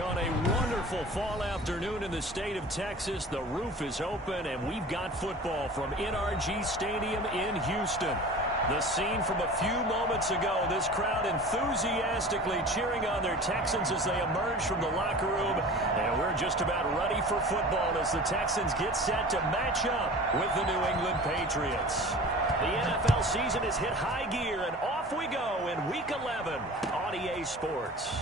On a wonderful fall afternoon in the state of Texas, the roof is open, and we've got football from NRG Stadium in Houston. The scene from a few moments ago, this crowd enthusiastically cheering on their Texans as they emerge from the locker room. And we're just about ready for football as the Texans get set to match up with the New England Patriots. The NFL season has hit high gear, and off we go in Week 11 on EA Sports.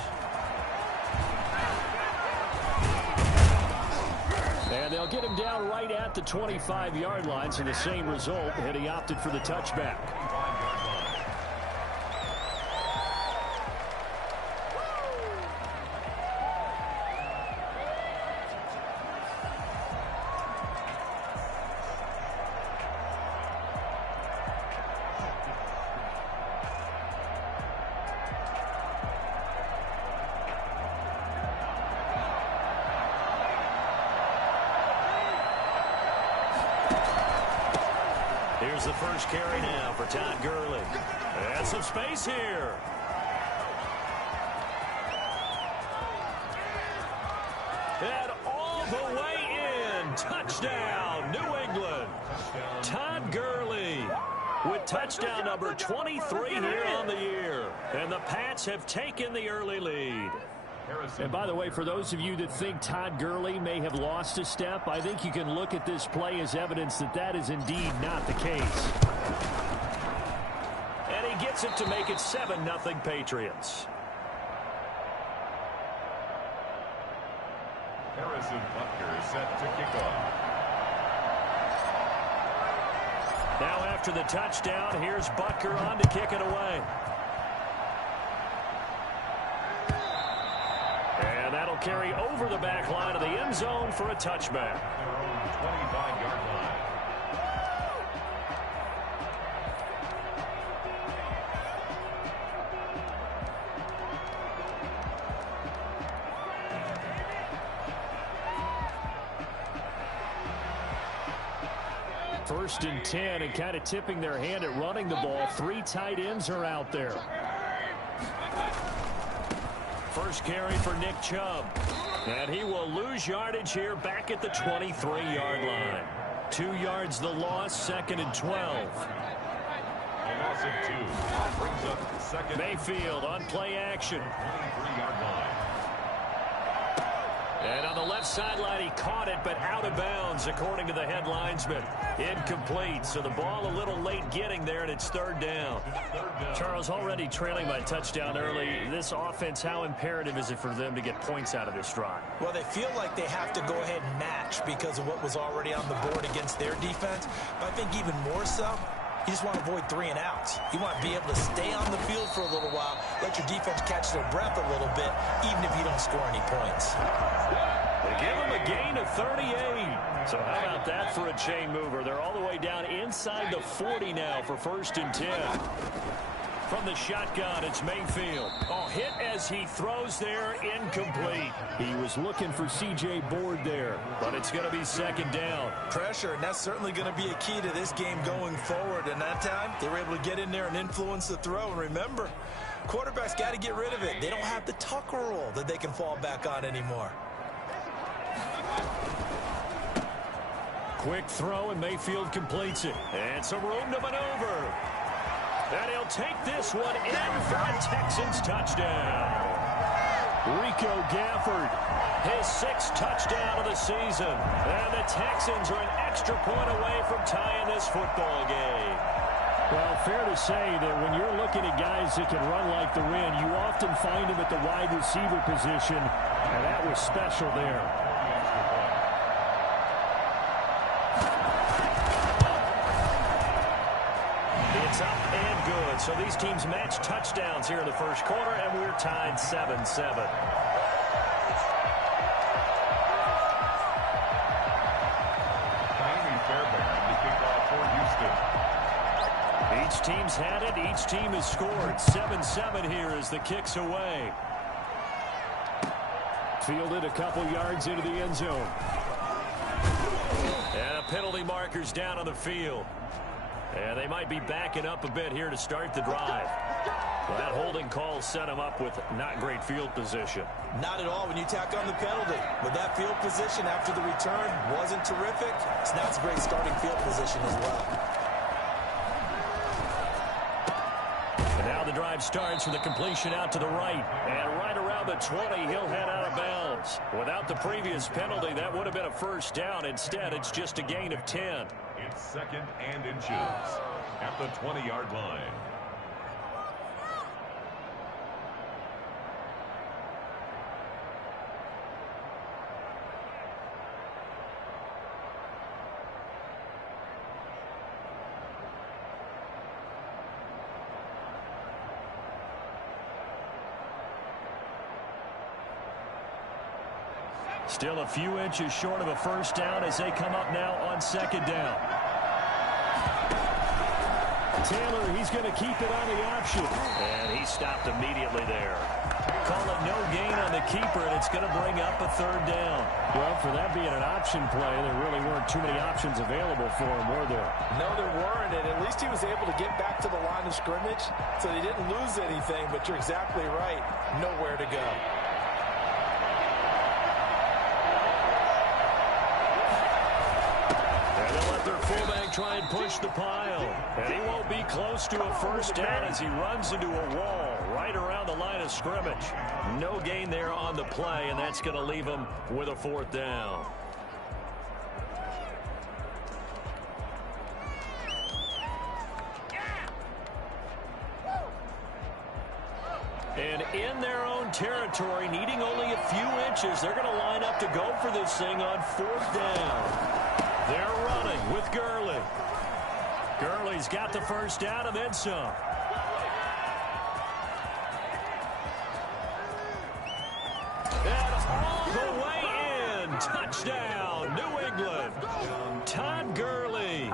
And they'll get him down right at the 25-yard line, so the same result, and he opted for the touchback. Here's the first carry now for Todd Gurley. And some space here. And all the way in. Touchdown, New England. Todd Gurley with touchdown number 23 here on the year. And the Pats have taken the early lead. And by the way, for those of you that think Todd Gurley may have lost a step, I think you can look at this play as evidence that that is indeed not the case. And he gets it to make it 7-0 Patriots. Harrison Butker is set to kick off. Now after the touchdown, here's Butker on to kick it away. And that'll carry over the back line of the end zone for a touchback. 25-yard line. First and 10, and kind of tipping their hand at running the ball. 3 tight ends are out there. First carry for Nick Chubb. And he will lose yardage here back at the 23-yard line. 2 yards the loss, 2nd and 12. A loss of 2. Brings up the second. Mayfield on play action. 23-yard line. And on the left sideline, he caught it, but out of bounds, according to the head linesman. Incomplete, so the ball a little late getting there, and it's 3rd down. Charles, already trailing by touchdown early. This offense, how imperative is it for them to get points out of this drive? Well, they feel like they have to go ahead and match because of what was already on the board against their defense. But I think even more so, you just want to avoid 3 and outs. You want to be able to stay on the field for a little while, let your defense catch their breath a little bit, even if you don't score any points. They give them a gain of 38. So how about that for a chain mover? They're all the way down inside the 40 now for 1st and 10. From the shotgun, it's Mayfield. Oh, hit as he throws there, incomplete. He was looking for C.J. Board there, but it's going to be 2nd down. Pressure, and that's certainly going to be a key to this game going forward. And that time, they were able to get in there and influence the throw. And remember, quarterbacks got to get rid of it. They don't have the tuck rule that they can fall back on anymore. Quick throw, and Mayfield completes it. And some room to maneuver. And he'll take this one in for a Texans touchdown. Rico Gafford, his 6th touchdown of the season. And the Texans are an extra point away from tying this football game. Well, fair to say that when you're looking at guys that can run like the wind, you often find them at the wide receiver position, and that was special there. It's up and good. So these teams match touchdowns here in the first quarter, and we're tied 7-7. Each team's had it. Each team has scored. 7-7 here as the kick's away. Fielded a couple yards into the end zone. And a penalty marker's down on the field. And they might be backing up a bit here to start the drive. Well, that holding call set him up with not great field position. Not at all when you tack on the penalty. But that field position after the return wasn't terrific. So now it's a great starting field position as well. And now the drive starts with a completion out to the right. And right around the 20, he'll head out of bounds. Without the previous penalty, that would have been a first down. Instead, it's just a gain of 10. It's 2nd and inches at the 20-yard line. Still a few inches short of a first down as they come up now on 2nd down. Taylor, he's going to keep it on the option. And he stopped immediately there. Call it no gain on the keeper, and it's going to bring up a 3rd down. Well, for that being an option play, there really weren't too many options available for him, were there? No, there weren't, and at least he was able to get back to the line of scrimmage, so he didn't lose anything, but you're exactly right. Nowhere to go. Their fullback try and push the pile. And he won't be close to a first down as he runs into a wall right around the line of scrimmage. No gain there on the play, and that's going to leave him with a 4th down. And in their own territory, needing only a few inches, they're going to line up to go for this thing on 4th down. They're running with Gurley. Gurley's got the first down and then some. And all the way in. Touchdown, New England. Todd Gurley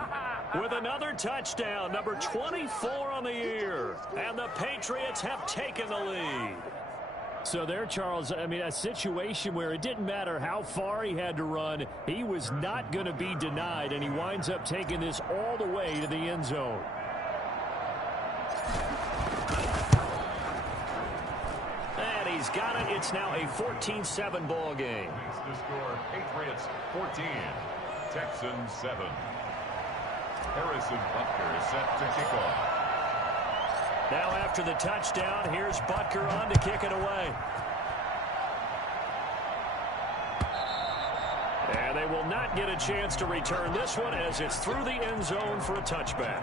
with another touchdown, number 24 on the year. And the Patriots have taken the lead. So there, Charles, I mean, a situation where it didn't matter how far he had to run, he was not going to be denied, and he winds up taking this all the way to the end zone. And he's got it. It's now a 14-7 ball game. The score, Patriots 14, Texans 7. Harrison Butker is set to kick off. Now after the touchdown, here's Butker on to kick it away. And they will not get a chance to return this one as it's through the end zone for a touchback.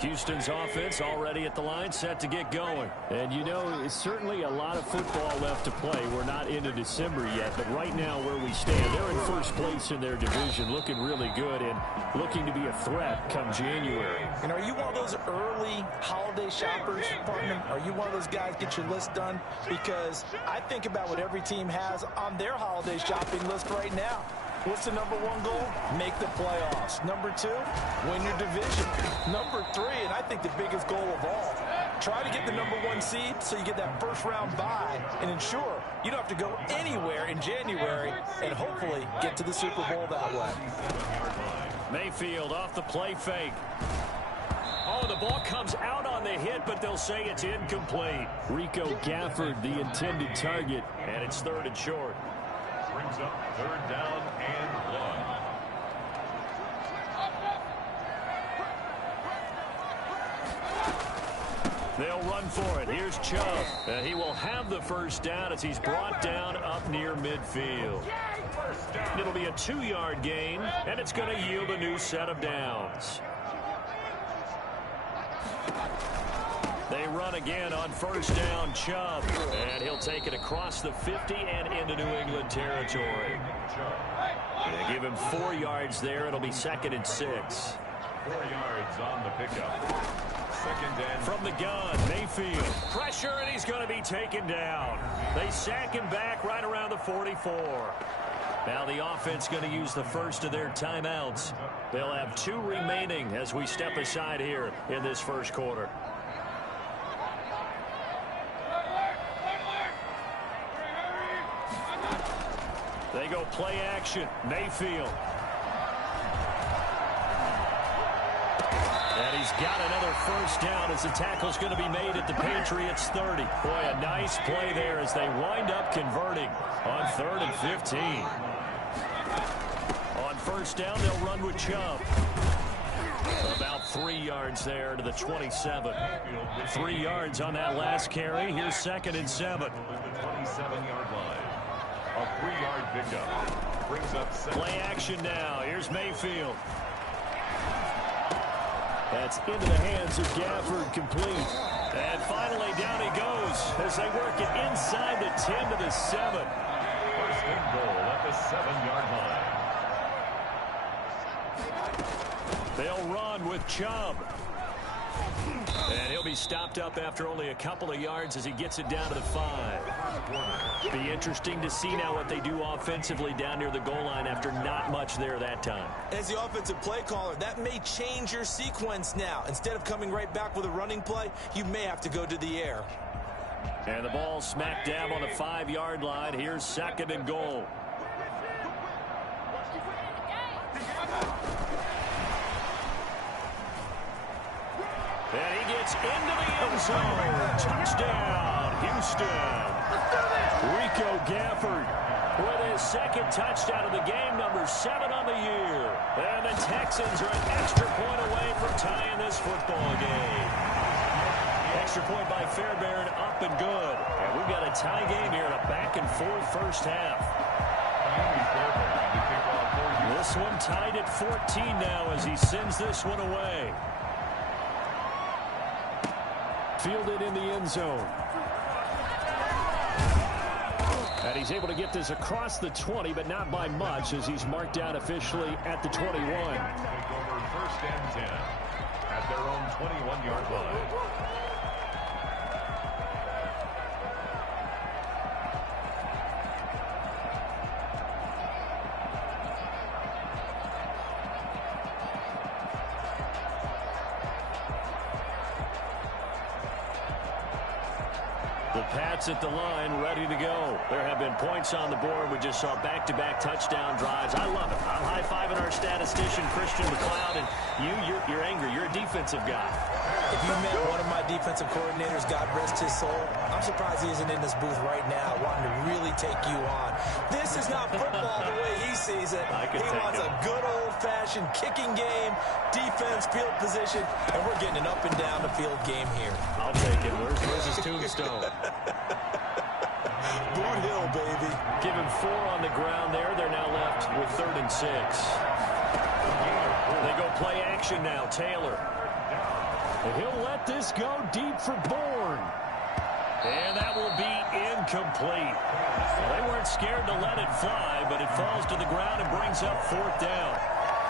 Houston's offense already at the line, set to get going. And, you know, it's certainly a lot of football left to play. We're not into December yet, but right now where we stand, they're in first place in their division, looking really good and looking to be a threat come January. And are you one of those early holiday shoppers, partner? Are you one of those guys get your list done? Because I think about what every team has on their holiday shopping list right now. What's the number 1 goal? Make the playoffs. Number 2, win your division. Number 3, and I think the biggest goal of all, try to get the number 1 seed so you get that first round bye and ensure you don't have to go anywhere in January and hopefully get to the Super Bowl that way. Mayfield off the play fake. Oh, the ball comes out on the hit, but they'll say it's incomplete. Rico Gafford, the intended target. And it's 3rd and short. Brings up 3rd down and 1. They'll run for it. Here's Chubb. And he will have the first down as he's brought down up near midfield. It'll be a 2-yard gain, and it's going to yield a new set of downs. They run again on first down, Chubb. And he'll take it across the 50 and into New England territory. They give him 4 yards there. It'll be 2nd and 6. 4 yards on the pickup. 2nd and from the gun, Mayfield. Pressure, and he's going to be taken down. They sack him back right around the 44. Now the offense going to use the first of their timeouts. They'll have 2 remaining as we step aside here in this first quarter. They go play action. Mayfield. And he's got another first down as the tackle's going to be made at the Patriots 30. Boy, a nice play there as they wind up converting on 3rd and 15. On first down, they'll run with Chubb. About 3 yards there to the 27. 3 yards on that last carry. Here's 2nd and 7. The 27-yard line. A 3-yard pickup. Brings up 7. Play action now. Here's Mayfield. That's into the hands of Gafford, complete. And finally down he goes as they work it inside the 10 to the 7. First and goal at the 7-yard line. They'll run with Chubb. And he'll be stopped up after only a couple of yards as he gets it down to the 5. Be interesting to see now what they do offensively down near the goal line after not much there that time. As the offensive play caller, that may change your sequence now. Instead of coming right back with a running play, you may have to go to the air. And the ball smack dab on the 5-yard line. Here's 2nd and goal. And he gets into the end zone. Touchdown, Houston. Rico Gafford with his 2nd touchdown of the game, number 7 on the year. And the Texans are an extra point away from tying this football game. Extra point by Fairbairn, up and good. And we've got a tie game here in a back-and-forth first half. This one tied at 14 now as he sends this one away. Fielded in the end zone. And he's able to get this across the 20, but not by much as he's marked down officially at the 21. Take over 1st and 10 at their own 21-yard line. The Pats at the line, ready to go. There have been points on the board. We just saw back-to-back touchdown drives. I love it. I'm high-fiving our statistician, Christian McLeod, and you're angry. You're a defensive guy. If you met one of my defensive coordinators, God rest his soul, I'm surprised he isn't in this booth right now wanting to really take you on. This is not football the way he sees it. He wants a good old-fashioned kicking game, defense, field position, and we're getting an up-and-down-the-field game here. I'll take it. Where's his tombstone? Boot Hill, baby. Give him 4 on the ground there. They're now left with 3rd and 6. They go play action now. Taylor. And he'll let this go deep for Bourne. And that will be incomplete. Well, they weren't scared to let it fly, but it falls to the ground and brings up 4th down.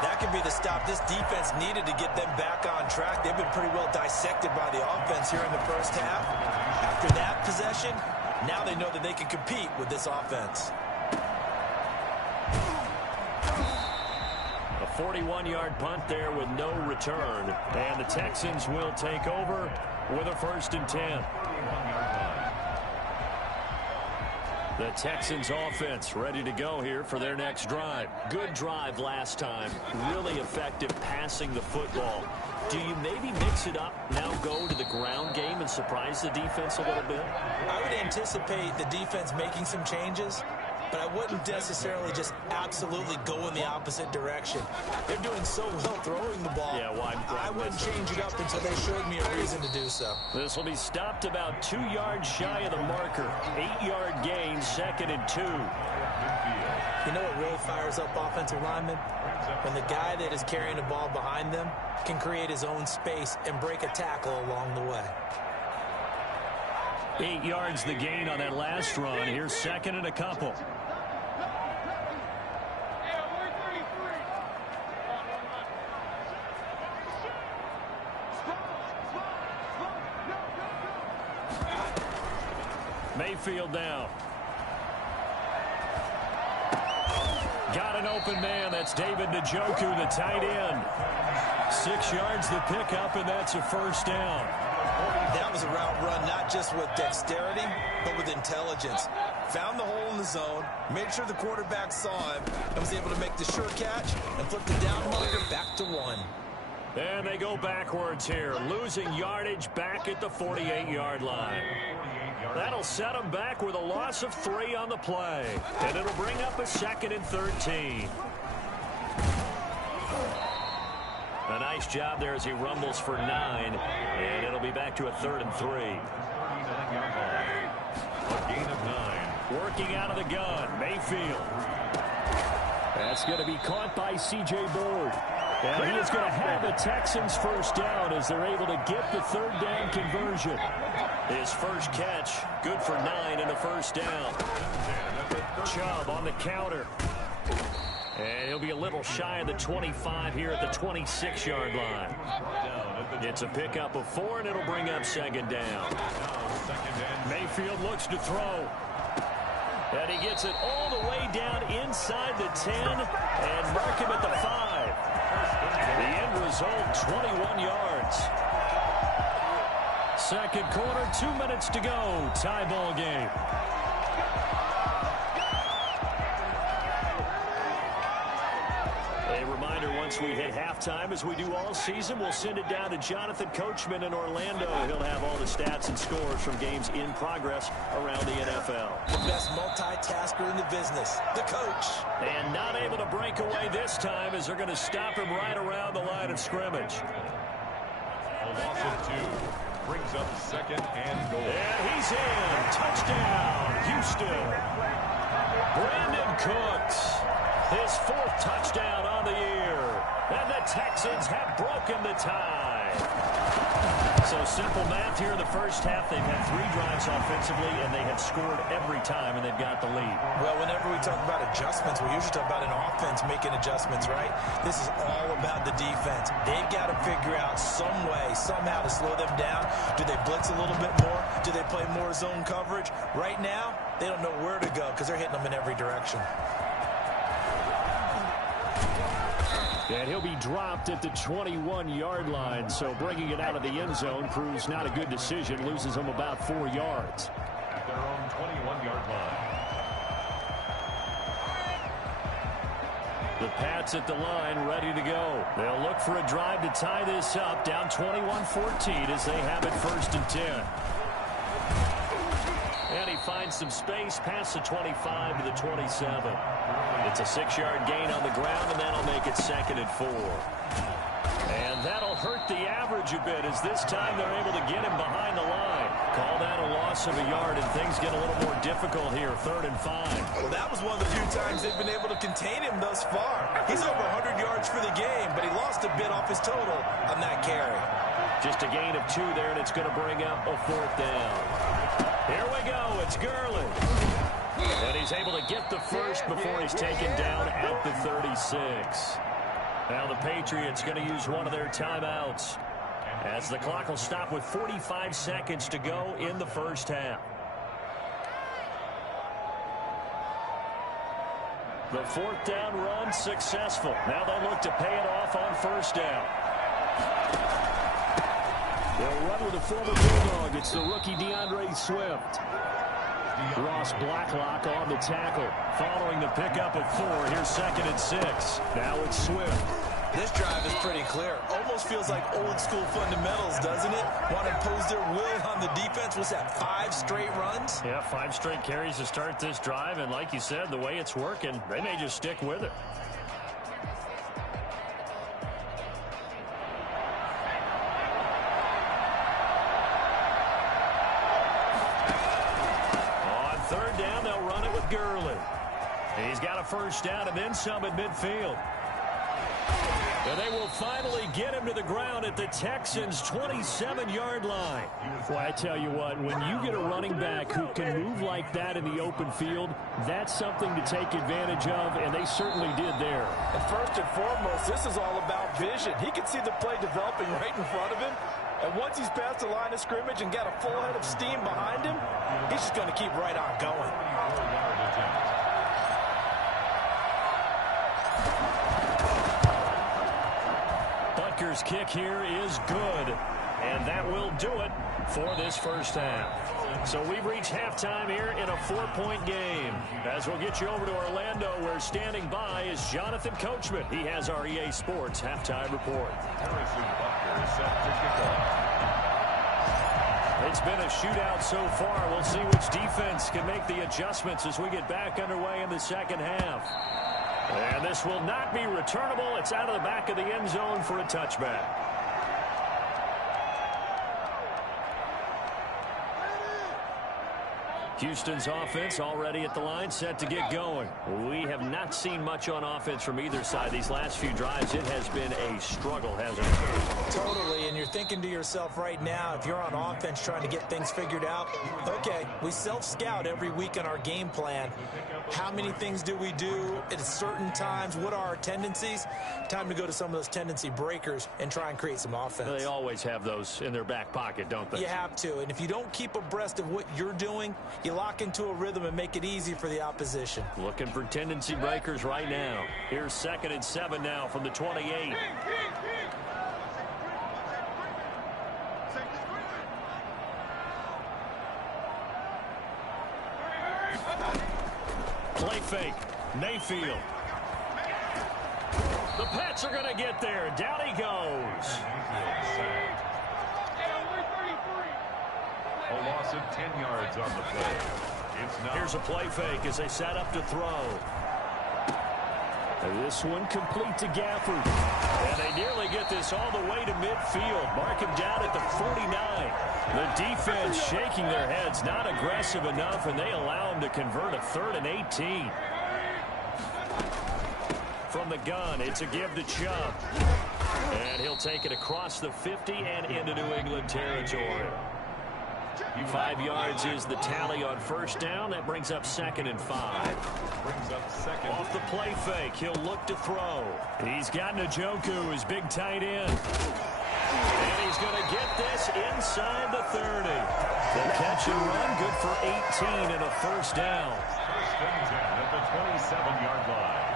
That could be the stop this defense needed to get them back on track. They've been pretty well dissected by the offense here in the first half. After that possession, now they know that they can compete with this offense. A 41-yard punt there with no return. And the Texans will take over with a 1st and 10. The Texans offense ready to go here for their next drive. Good drive last time. Really effective passing the football. Do you maybe mix it up, now go to the ground game and surprise the defense a little bit? I would anticipate the defense making some changes, but I wouldn't necessarily just absolutely go in the opposite direction. They're doing so well throwing the ball. Yeah, why I wouldn't change it up until they showed me a reason to do so. This will be stopped about 2 yards shy of the marker. 8-yard gain, 2nd and 2. You know what really fires up offensive linemen? When the guy that is carrying the ball behind them can create his own space and break a tackle along the way. 8 yards the gain on that last run. Here's 2nd and a couple. Mayfield now. Got an open man. That's David Njoku, the tight end. 6 yards the pickup, and that's a 1st down. That was a route run not just with dexterity, but with intelligence. found the hole in the zone, made sure the quarterback saw him, and was able to make the sure catch and flip the down marker back to 1. And they go backwards here, losing yardage back at the 48-yard line. That'll set them back with a loss of 3 on the play. And it'll bring up a 2nd and 13. A nice job there as he rumbles for 9. And it'll be back to a 3rd and 3. A gain of 9. Working out of the gun, Mayfield. That's going to be caught by C.J. Board. And he is going to have the Texans first down as they're able to get the 3rd down conversion. His first catch, good for 9 and a first down. Chubb on the counter. And he'll be a little shy of the 25 here at the 26-yard line. It's a pickup of 4, and it'll bring up 2nd down. Mayfield looks to throw. And he gets it all the way down inside the 10 and mark him at the 5. The end result, 21 yards. Second quarter, 2 minutes to go. Tie ball game. A reminder, once we hit halftime, as we do all season, we'll send it down to Jonathan Coachman in Orlando. He'll have all the stats and scores from games in progress around the NFL. The best multitasker in the business, the coach. And not able to break away this time as they're going to stop him right around the line of scrimmage. A loss of 2 brings up 2nd and goal. And he's in. Touchdown, Houston. Brandon Cooks. His 4th touchdown on the year. And the Texans have broken the tie. So simple math here in the first half. They've had 3 drives offensively, and they have scored every time, and they've got the lead. Well, whenever we talk about adjustments, we usually talk about an offense making adjustments, right? This is all about the defense. They've got to figure out some way, somehow to slow them down. Do they blitz a little bit more? Do they play more zone coverage? Right now, they don't know where to go because they're hitting them in every direction. And he'll be dropped at the 21-yard line, so bringing it out of the end zone proves not a good decision, loses him about 4 yards. At their own 21-yard line. The Pats at the line, ready to go. They'll look for a drive to tie this up, down 21-14 as they have it 1st and 10. And he finds some space past the 25 to the 27. It's a 6-yard gain on the ground, and that'll make it 2nd and 4. And that'll hurt the average a bit as this time they're able to get him behind the line. Call that a loss of a yard, and things get a little more difficult here, 3rd and 5. Well, that was one of the few times they've been able to contain him thus far. He's over 100 yards for the game, but he lost a bit off his total on that carry. Just a gain of 2 there, and it's going to bring up a 4th down. Here we go. It's Gurley. And he's able to get the first before he's taken down at the 36. Now the Patriots going to use one of their timeouts as the clock will stop with 45 seconds to go in the first half. The 4th down run successful. Now they'll look to pay it off on 1st down. They'll run with a former Bulldog. It's the rookie DeAndre Swift. Ross Blacklock on the tackle. Following the pickup of 4, here's 2nd and 6. Now it's Swift. This drive is pretty clear. Almost feels like old school fundamentals, doesn't it? Want to impose their will on the defense. What's that, 5 straight runs? Yeah, 5 straight carries to start this drive. And like you said, the way it's working, they may just stick with it. Gurley. He's got a first down and then some at midfield. And they will finally get him to the ground at the Texans' 27-yard line. Well, I tell you what, when you get a running back who can move like that in the open field, that's something to take advantage of, and they certainly did there. And first and foremost, this is all about vision. He can see the play developing right in front of him. And once he's past the line of scrimmage and got a full head of steam behind him, he's just going to keep right on going. Butker's kick here is good. And that will do it for this first half. So we've reached halftime here in a 4-point game. As we'll get you over to Orlando, where standing by is Jonathan Coachman. He has our EA Sports halftime report. Harrison Butker is set to kick off. It's been a shootout so far. We'll see which defense can make the adjustments as we get back underway in the second half. And this will not be returnable. It's out of the back of the end zone for a touchback. Houston's offense already at the line, set to get going. We have not seen much on offense from either side. These last few drives, it has been a struggle, hasn't it? Totally, and you're thinking to yourself right now, if you're on offense trying to get things figured out, okay, we self-scout every week in our game plan. How many things do we do at certain times? What are our tendencies? Time to go to some of those tendency breakers and try and create some offense. They always have those in their back pocket, don't they? You have to, and if you don't keep abreast of what you're doing, you lock into a rhythm and make it easy for the opposition. Looking for tendency breakers right now. Here's 2nd and 7 now from the 28. Play fake. Mayfield. The Pats are going to get there. Down he goes. A loss of 10 yards on the play. Here's a play fake as they set up to throw. And this one complete to Gafford. And they nearly get this all the way to midfield. Mark him down at the 49. The defense shaking their heads, not aggressive enough, and they allow him to convert a 3rd and 18. From the gun, it's a give to Chubb. And he'll take it across the 50 and into New England territory. 5 yards is the tally on first down. That brings up 2nd and 5. Off the play fake, he'll look to throw. He's got Njoku, his big tight end. And he's going to get this inside the 30. The catch and run, good for 18 and a first down. 1st and 10 at the 27-yard line.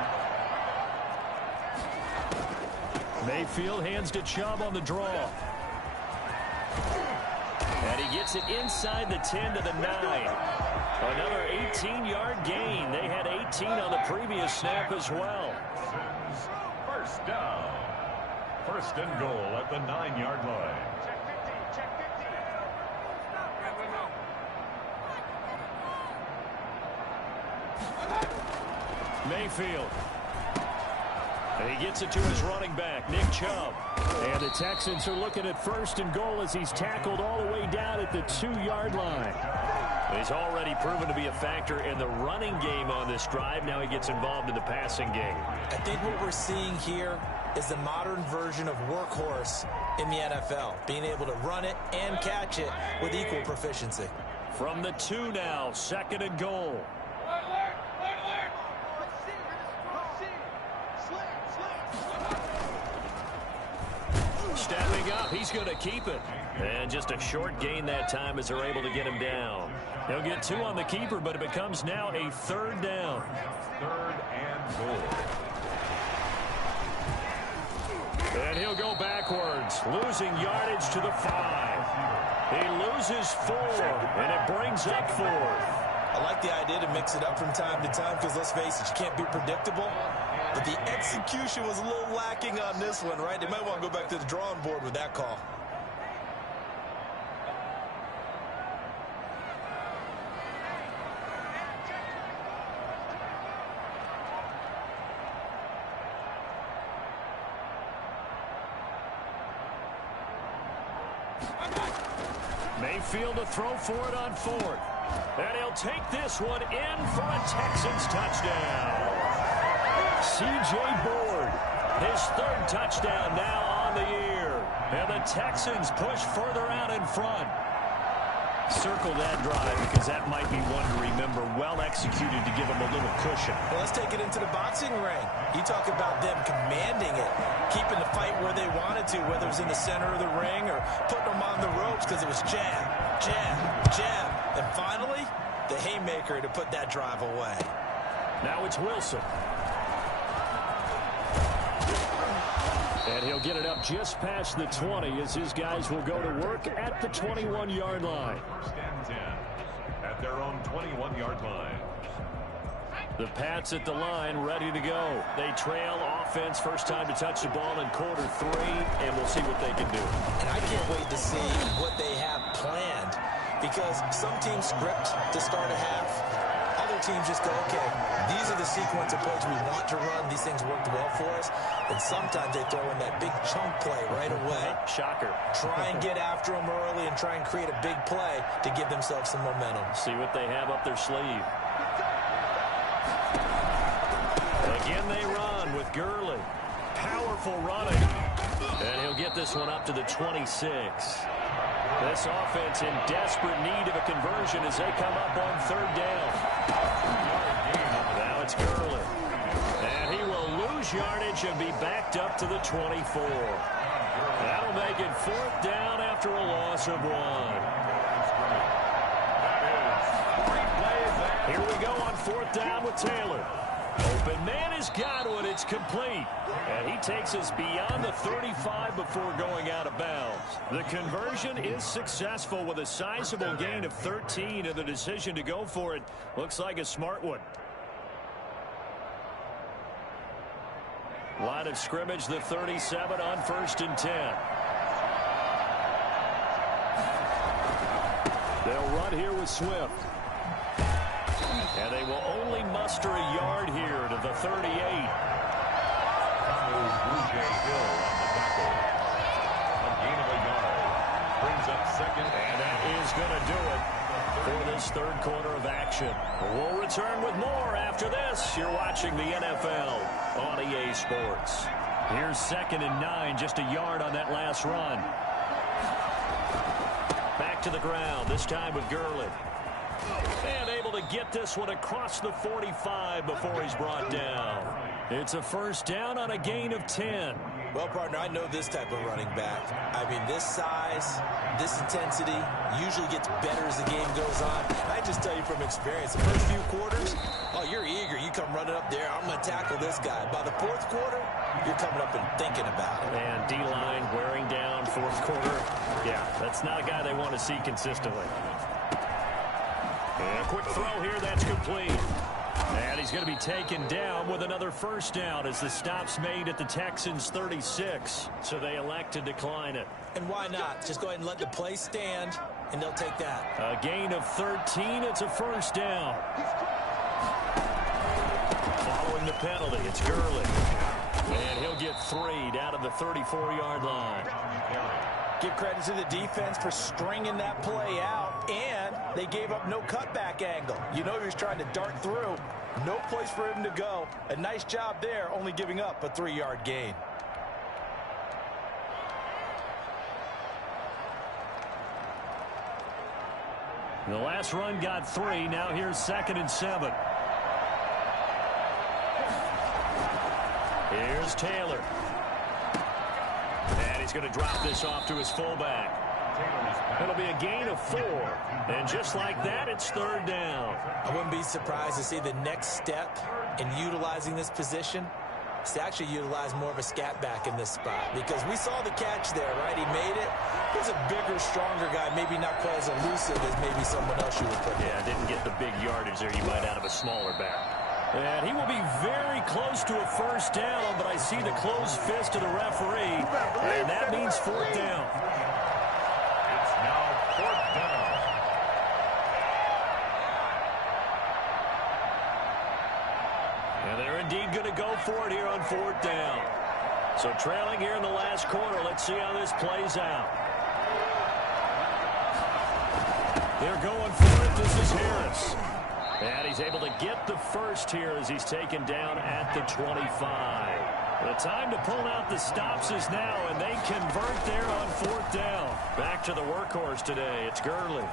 Mayfield hands to Chubb on the draw. And he gets it inside the 10 to the 9. Another 18-yard gain. They had 18 on the previous snap as well. First down. 1st and goal at the 9-yard line. Mayfield. And he gets it to his running back, Nick Chubb. And the Texans are looking at 1st and goal as he's tackled all the way down at the 2-yard line. He's already proven to be a factor in the running game on this drive. Now he gets involved in the passing game. I think what we're seeing here is the modern version of workhorse in the NFL, being able to run it and catch it with equal proficiency. From the 2 now, 2nd and goal. Stepping up, he's going to keep it. And just a short gain that time as they're able to get him down. He'll get 2 on the keeper, but it becomes now a 3rd down. 3rd and goal. And he'll go backwards, losing yardage to the 5. He loses 4, and it brings up 4th. I like the idea to mix it up from time to time because, let's face it, you can't be predictable. But the execution was a little lacking on this one, right? They might want to go back to the drawing board with that call. Mayfield to throw for it on 4th. And he'll take this one in for a Texans touchdown. C.J. Board, his 3rd touchdown now on the year. And the Texans push further out in front. Circle that drive because that might be one to remember. Well executed to give them a little cushion. Well, let's take it into the boxing ring. You talk about them commanding it, keeping the fight where they wanted to, whether it was in the center of the ring or putting them on the ropes because it was jab, jab, jab. And finally, the haymaker to put that drive away. Now it's Wilson. And he'll get it up just past the 20 as his guys will go to work at the 21-yard line. First and 10 at their own 21-yard line. The Pats at the line, ready to go. They trail offense, first time to touch the ball in quarter 3, and we'll see what they can do. And I can't wait to see what they have planned, because some teams script to start a half. Other teams just go, okay, these are the sequence of plays we want to run. These things worked well for us. And sometimes they throw in that big chunk play right away. Shocker. Try and get after them early and try and create a big play to give themselves some momentum. See what they have up their sleeve. Again they run with Gurley. Powerful running. And he'll get this one up to the 26. This offense in desperate need of a conversion as they come up on third down. Now it's Gurley. And he will lose yardage and be backed up to the 24. That'll make it fourth down after a loss of 1. Here we go on fourth down with Taylor. Open man is Godwin. It's complete. And he takes us beyond the 35 before going out of bounds. The conversion is successful with a sizable gain of 13, and the decision to go for it looks like a smart one. Line of scrimmage, the 37 on first and 10. They'll run here with Swift. And they will only muster a yard here to the 38. Hill on the tackle. A gain of a yard. Brings up second. And that is going to do it for this third quarter of action. We'll return with more after this. You're watching the NFL on EA Sports. Here's second and 9, just a yard on that last run. Back to the ground, this time with Gurley. And able to get this one across the 45 before he's brought down. It's a first down on a gain of 10. Well, partner, I know this type of running back. I mean, this size, this intensity usually gets better as the game goes on. I just tell you from experience, the first few quarters, oh, you're eager. You come running up there, I'm going to tackle this guy. By the fourth quarter, you're coming up and thinking about it. And D-line wearing down fourth quarter. Yeah, that's not a guy they want to see consistently. And a quick throw here, that's complete. And he's going to be taken down with another first down as the stop's made at the Texans' 36. So they elect to decline it. And why not? Just go ahead and let the play stand, and they'll take that. A gain of 13, it's a first down. Following the penalty, it's Gurley. And he'll get 3 down to the 34-yard line. Give credit to the defense for stringing that play out, and they gave up no cutback angle. You know he was trying to dart through. No place for him to go. A nice job there, only giving up a 3-yard gain. The last run got 3. Now here's second and 7. Here's Taylor. And he's going to drop this off to his fullback. It'll be a gain of 4. And just like that, it's third down. I wouldn't be surprised to see the next step in utilizing this position is to actually utilize more of a scat back in this spot. Because we saw the catch there, right? He made it. He's a bigger, stronger guy, maybe not quite as elusive as maybe someone else you would put in. Yeah, didn't get the big yardage there you might out of a smaller back. And he will be very close to a first down, but I see the closed fist of the referee, and that means fourth down. It's now fourth down. And they're indeed going to go for it here on fourth down. So trailing here in the last quarter, let's see how this plays out. They're going for it. This is Harris. And he's able to get the first here as he's taken down at the 25. The time to pull out the stops is now, and they convert there on fourth down. Back to the workhorse today. It's Gurley.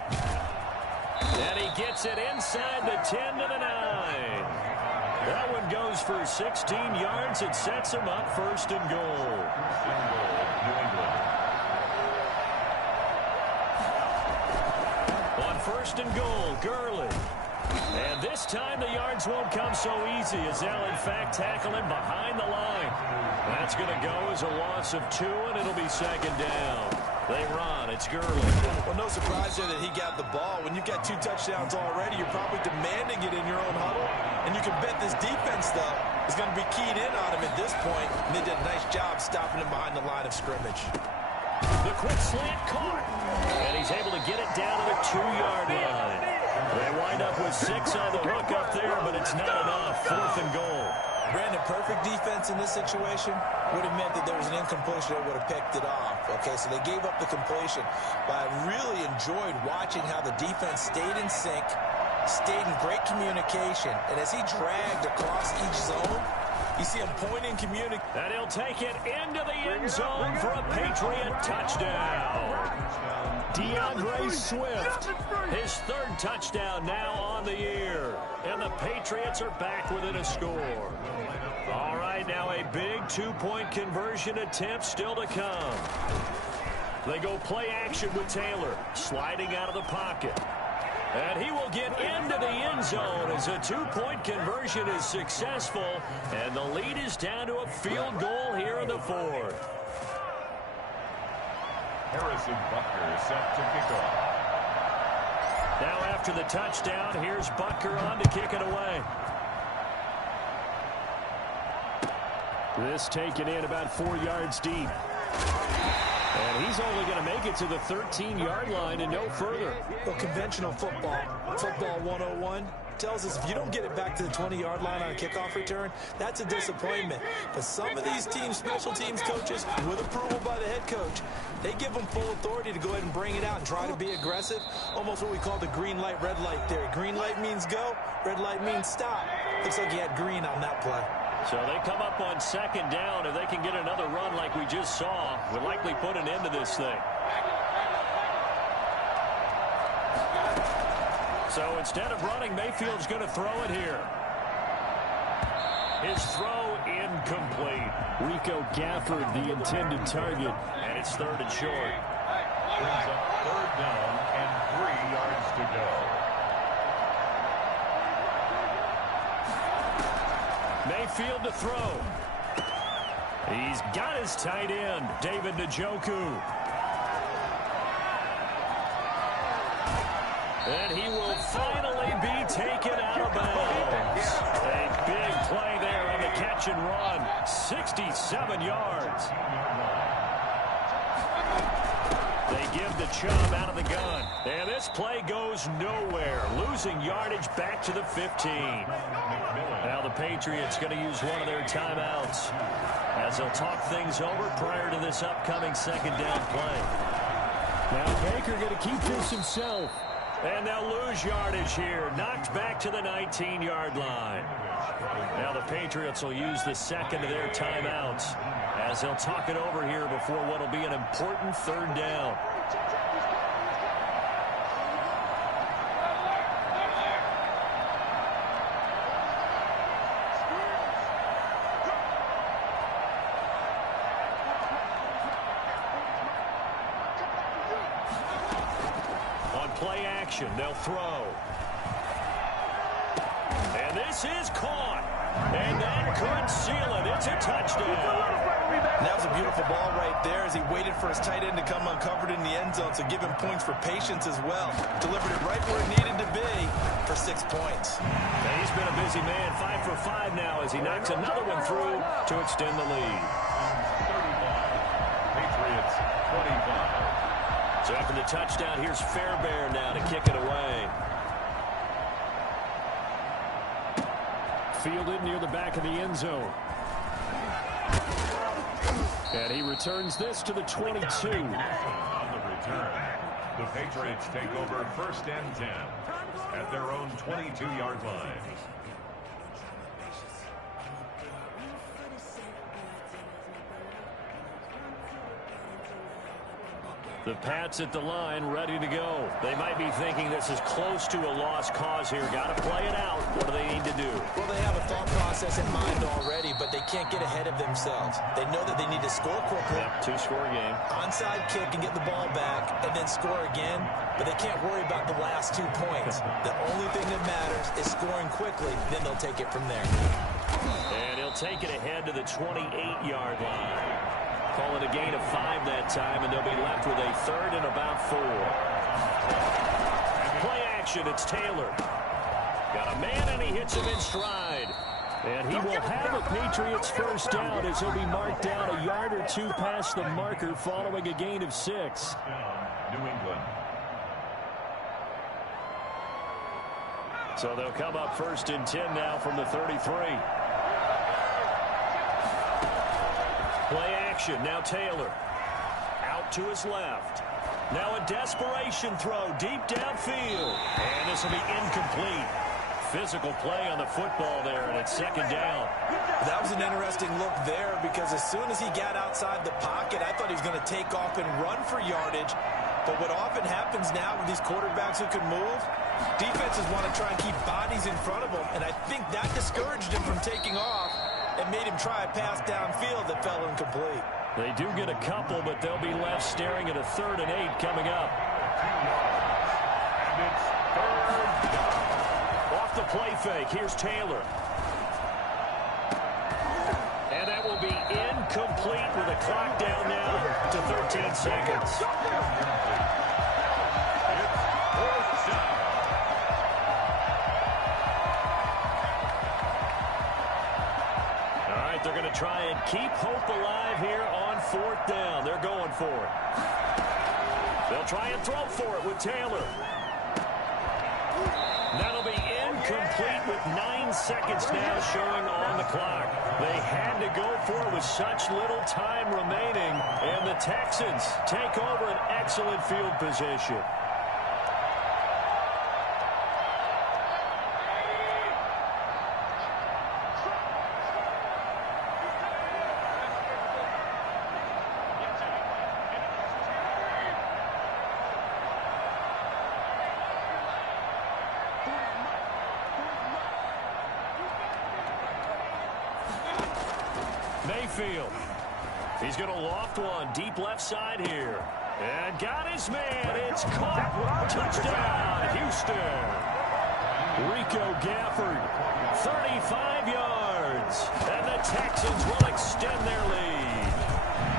And he gets it inside the 10 to the 9. That one goes for 16 yards. It sets him up first and goal. On first and goal, Gurley. And this time the yards won't come so easy as they'll in fact tackle him behind the line. That's That's going to go as a loss of 2, and it'll be second down. They run. It's Gurley. Well, no surprise there that he got the ball. When you've got 2 touchdowns already, you're probably demanding it in your own huddle. And you can bet this defense, though, is going to be keyed in on him at this point. And they did a nice job stopping him behind the line of scrimmage. The quick slant caught. And he's able to get it down to the 2-yard line. They wind up with 6 on the hook up there, but it's not enough. 4th and goal. Brandon, perfect defense in this situation would have meant that there was an incompletion that would have picked it off. Okay, so they gave up the completion. But I really enjoyed watching how the defense stayed in sync, stayed in great communication. And as he dragged across each zone, you see him pointing, communicating. And he'll take it into the end zone for a Patriot touchdown. DeAndre Swift, his 3rd touchdown now on the year. And the Patriots are back within a score. All right, now a big 2-point conversion attempt still to come. They go play action with Taylor, sliding out of the pocket. And he will get into the end zone as a 2-point conversion is successful. And the lead is down to a field goal here in the 4th. Harrison Butker set to kick off. Now after the touchdown, here's Butker on to kick it away. This taken in about 4 yards deep. And he's only going to make it to the 13-yard line and no further. Well, conventional football 101, tells us if you don't get it back to the 20-yard line on a kickoff return, that's a disappointment. But some of these teams, special teams coaches, with approval by the head coach, they give them full authority to go ahead and bring it out and try to be aggressive. Almost what we call the green light, red light theory. Green light means go, red light means stop. Looks like he had green on that play. So they come up on 2nd down. If they can get another run like we just saw, we'll likely put an end to this thing. So instead of running, Mayfield's going to throw it here. His throw incomplete. Rico Gafford, the intended target. And it's 3rd and short. Brings up 3rd down and 3 yards to go. Mayfield to throw. He's got his tight end, David Njoku. And he will finally be taken out of bounds. A big play there on the catch and run. 67 yards. They give the Chubb out of the gun. And this play goes nowhere. Losing yardage back to the 15. Now the Patriots going to use one of their timeouts as they'll talk things over prior to this upcoming 2nd down play. Now Baker going to keep this himself. And they'll lose yardage here. Knocked back to the 19-yard line. Now the Patriots will use the 2nd of their timeouts as they'll talk it over here before what will be an important 3rd down. Play action, they'll throw. And this is caught. And that could seal it. It's a touchdown. And that was a beautiful ball right there as he waited for his tight end to come uncovered in the end zone, so give him points for patience as well. Delivered it right where it needed to be for 6 points. And he's been a busy man, 5 for 5 now as he knocks another one through to extend the lead. 35. Patriots 25. So after the touchdown, here's Fairbairn now to kick it away. Fielded near the back of the end zone. And he returns this to the 22. On the return, the Patriots take over 1st and 10 at their own 22-yard line. The Pats at the line, ready to go. They might be thinking this is close to a lost cause here. Got to play it out. What do they need to do? Well, they have a thought process in mind already, but they can't get ahead of themselves. They know that they need to score quickly. Yep, 2-score game. Onside kick and get the ball back, and then score again. But they can't worry about the last 2 points. The only thing that matters is scoring quickly. Then they'll take it from there. And he'll They'll take it ahead to the 28-yard line. Call it a gain of 5 that time, and they'll be left with a 3rd and about 4. Play action, it's Taylor. Got a man, and he hits him in stride. And he will have a Patriots first down as he'll be marked down a yard or 2 past the marker following a gain of 6. New England. So they'll come up 1st and 10 now from the 33. Play action, now Taylor. Out to his left. Now a desperation throw deep downfield. And this will be incomplete. Physical play on the football there, and it's 2nd down. That was an interesting look there because as soon as he got outside the pocket, I thought he was going to take off and run for yardage. But what often happens now with these quarterbacks who can move, defenses want to try and keep bodies in front of them, and I think that discouraged him from taking off and made him try a pass downfield that fell incomplete. They do get a couple, but they'll be left staring at a 3rd and 8 coming up. And it's 3rd down. Off the play fake, here's Taylor. And that will be incomplete with a clock down now to 13 seconds. It's 4th down. All right, they're going to try and keep hope alive here on 4th down. They're going for it. They'll try and throw for it with Taylor. That'll be incomplete with 9 seconds now showing on the clock. They had to go for it with such little time remaining, and the Texans take over an excellent field position. Mayfield. He's going to loft one deep left side here. And got his man. It's caught. Touchdown, Houston. Rico Gafford, 35 yards. And the Texans will extend their lead.